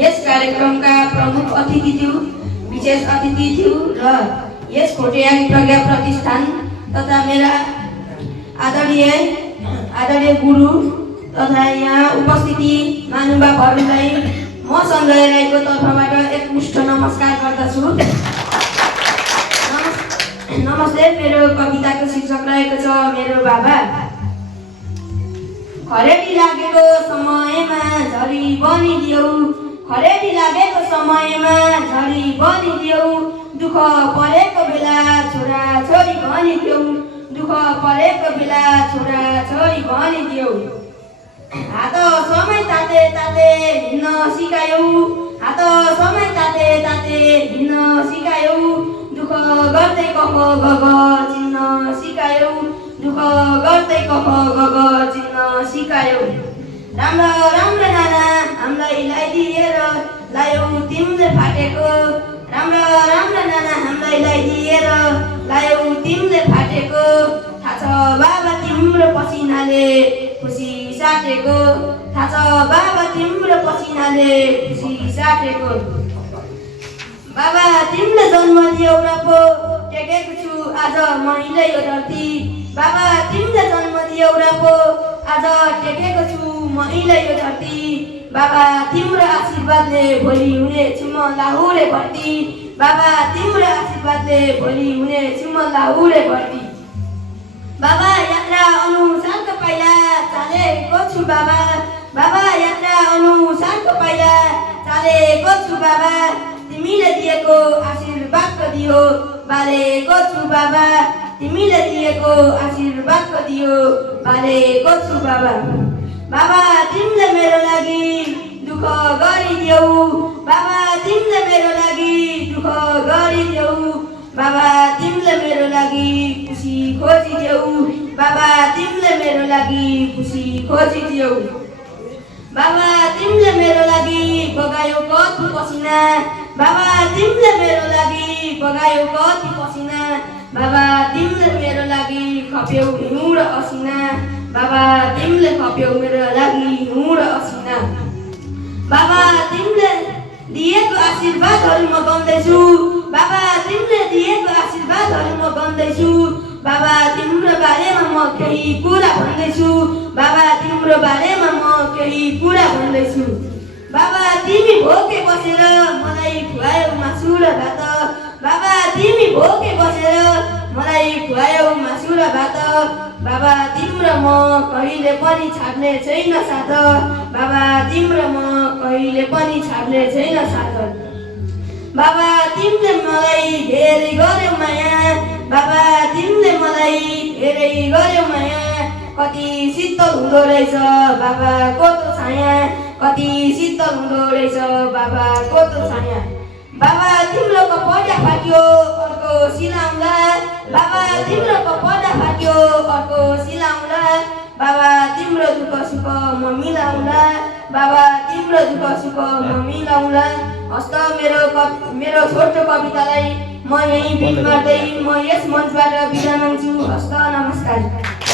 यस कार्यक्रमका प्रमुख अतिथिज्यू, विशेष अतिथिज्यू र यस खोटियाङ प्रज्ञा प्रतिष्ठान तथा मेरा आदरणीय गुरु तथा यहाँ उपस्थिति महानुभावहरूलाई म सञ्जय राईको तर्फबाट एकमुष्ट नमस्कार गर्दछु। नमस्ते। मेरो कविताको शीर्षक रहेको छ मेरो बाबा। खरेडी लागेको समयमा झरी बनिदेऊ, खरेडी लागेको समयमा झरी बनिदेऊ, दुःख परेको बेला छोरा छोरी भनिदेऊ, दुःख परेको बेला छोरा छोरी भनिदेऊ। हात समय ताते ताते हिँड्न सिकायौ, हात समय ताते ताते हिँड्न सिकायौ, दुःख गर्दै कफ गग चिन्न सिकायौ, दुःख गर्दै कफ गग चिन्न सिकायौ। राम्रो राम्रो नाना हामीलाई ल्याइदिएर लायौ तिमीले फाटेको, राम्रो राम्रो नाना हामीलाई ल्याइदिएर लायौ तिमीले फाटेको। थाहा छ बाबा तिम्रो पसिनाले खुसी साटेको, थाहा छ बाबा तिम्रो पसिनाले खुसी साटेको। बाबा तिमीले जन्म दियौ र पो टेकेको छु आज मैले यो धरती, बाबा तिमीले जन्म दियौ र पो आज टेकेको छु मैले यो धरती। बाबा तिम्रो आशीर्वादले भोलि हुनेछु म लाहुरे भर्ती, बाबा तिम्रो आशीर्वादले भोलि हुनेछु म लाहुरे भर्ती। बाबा यात्रा अनुसारको पाइला चालेको छु बाबा, बाबा यात्रा अनुसारको पाइला चालेको छु बाबा। तिमीले दिएको आशीर्वादको दियो बालेको छु बाबा, तिमीले दिएको आशीर्वादको दियो बालेको छु बाबा। बाबा तिमीले मेरो लागि दुःख गरिदेऊ, बाबा तिमीले मेरो लागि दुःख गरिदेऊ, बाबा तिमीले मेरो लागि खुसी खोजिदेऊ, बाबा तिमीले मेरो लागि खुसी खोजिदेऊ। बाबा तिमीले मेरो लागि बगायो कति पसिना, बाबा तिमीले मेरो लागि बगायो कति पसिना, बाबा तिमीले मेरो लागि खप्यौ हिउँ र असिना, बाबा तिमीले खप्यौ मेरो लागि हिउँ र असिना। बाबा तिमीले दिएको आशीर्वादहरू म गन्दैछु, बाबा तिमीले दिएको आशीर्वादहरू म गन्दैछु, बाबा तिम्रो बारेमा म केही कुरा भन्दैछु, बाबा तिम्रो बारेमा म केही कुरा भन्दैछु। बाबा तिमी भोके बसेर मलाई खुवायौ मासु र भात, बाबा तिमी भोके बसेर मलाई खुवायौ मासु र भात, बाबा तिम्रो म कहिले पनि छाड्ने छैन साथ, बाबा तिम्रो म कहिले पनि छाड्ने छैन साथ। बाबा तिमीले मलाई धेरै गर्यौ माया, बाबा तिमीले मलाई धेरै गर्यौ माया। कति शीतल हुँदो रहेछ बाबाको त छाया, कति शीतल हुँदो रहेछ बाबाको त छाया। बाबा तिम्रो कपडा फाट्यो अर्को सिलाउँला, बाबा तिम्रो कपडा फाट्यो अर्को सिलाउँला, बाबा तिम्रो दुःख सुख म मिलाउँला, बाबा तिम्रो दुःख सुख म मिलाउँला। हस्त मेरो छोटो कवितालाई म यही बिट गर्दै म यस मञ्चबाट बिदा माग्छु। हस्त नमस्कार।